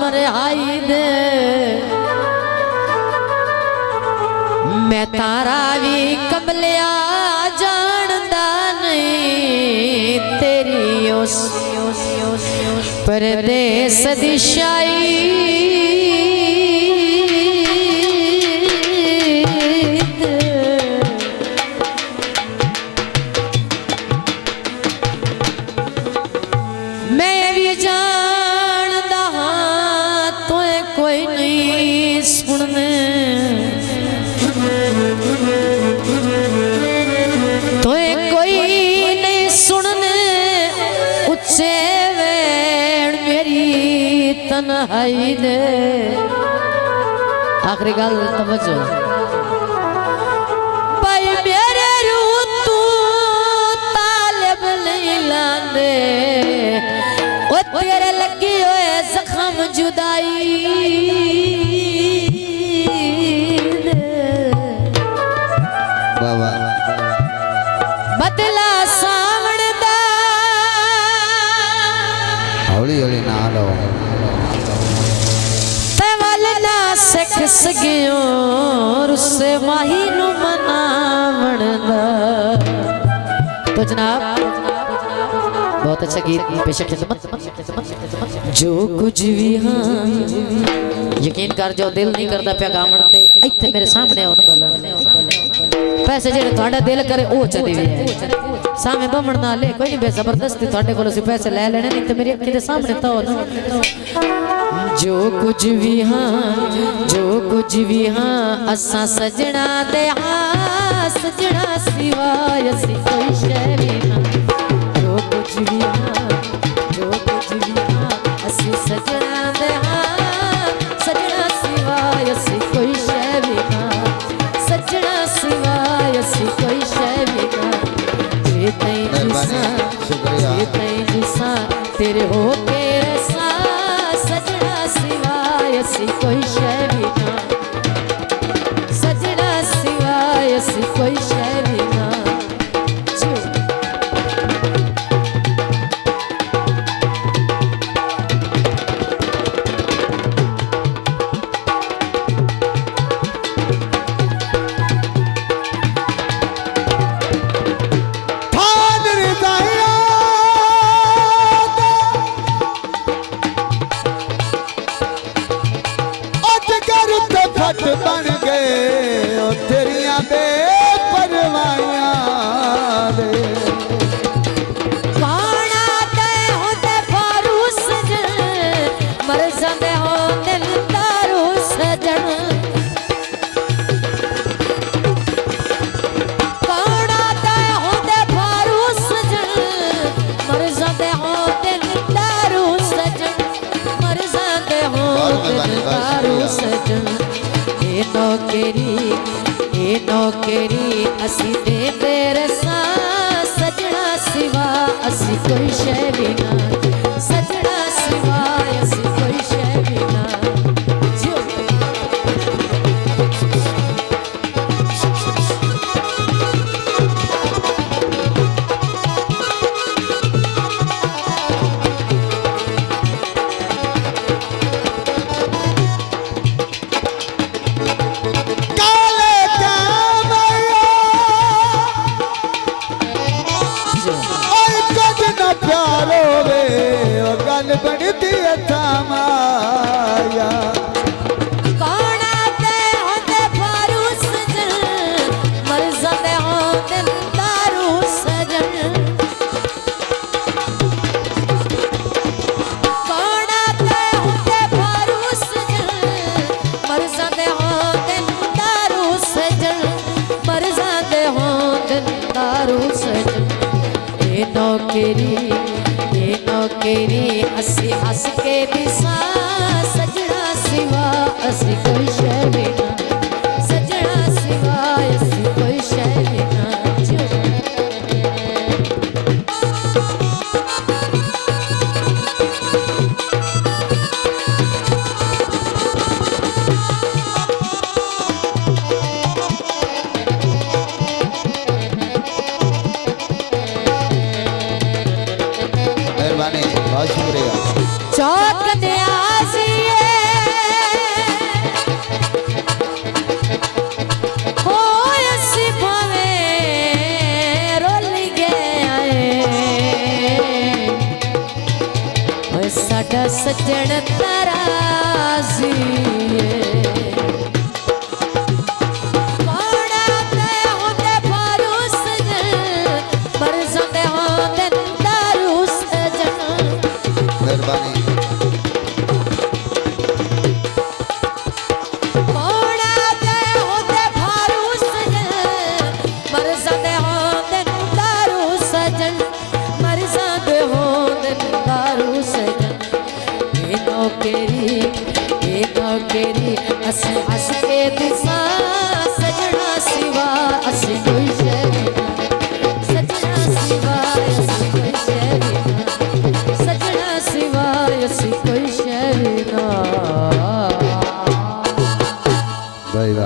मरे आई दे मैं तारा भी कमलिया जानदा नहीं तेरी उस परदेस दी शाई मैं भी जानदा हाँ तो कोई नहीं सुनने तो कोई नहीं सुनने उच्चे वेण मेरी तन्हाई दे आखिरी गल तवज्जो भाई मेरे रूह तू तालिब नहीं लांदे ओ तेरे लगी होए जख्म जुदाई बाबा बदला सावण दा हौली हौली ना लो तवल ना सिख सगियो रुसे माही नु मनावण दा। तो जनाब बहुत अच्छा गीत बेशक खिदमत जो कुछ भी हाँ यकीन कर जो दिल नहीं करता पे गावण ते इत्थे मेरे सामने आओ ना पैसे जेड़े थोड़ा दिल करे ओ चली वे सामने बमण ना ले कोई नहीं बे जबरदस्ती थोड़े कोल से पैसे ले लेने नहीं तो मेरी अखी दे सामने तो ना जो कुछ भी हाँ असा सजना दे हाँ सजना सिवाय सी कोई शय भी ना जो कुछ भी हाँ असी सजना दे हाँ सजना सिवाय सी कोई शय भी ना सजना सिवाय सी कोई शय भी ना ये तई जिसा तेरे हो के रसा सजना सिवाय सी कोई शय भी ना सजना सिवाय सी कोई शय भी ना। बन गए ओ तेरिया बेपरवाहियां दे काना दे होते फारू सजन मर जांदे हो दिल दारू सजन काना दे होते फारू सजन मर जांदे हो दिल दारू सजन मर जांदे हो दिल दारू सजन नौकरी असी दे तेरे सा सजना सिवा असी कोई शय भी ना सजना सिवा असी कोई शय भी ना। बनती माया काना दे होते फारू सजन मर जांदे हो दिल दारू सजन काना दे होते फारू सजन मर जांदे हो दिल दारू सजन मर जांदे हो दिल दारू सजन ए नौकरी असी हस के दिसा सजना सिवा असी कोई शय भी ना सजना सिवा असी कोई शय भी ना। मेहरबानी बहुत शुक्रिया। चौक दिया सजन तराजी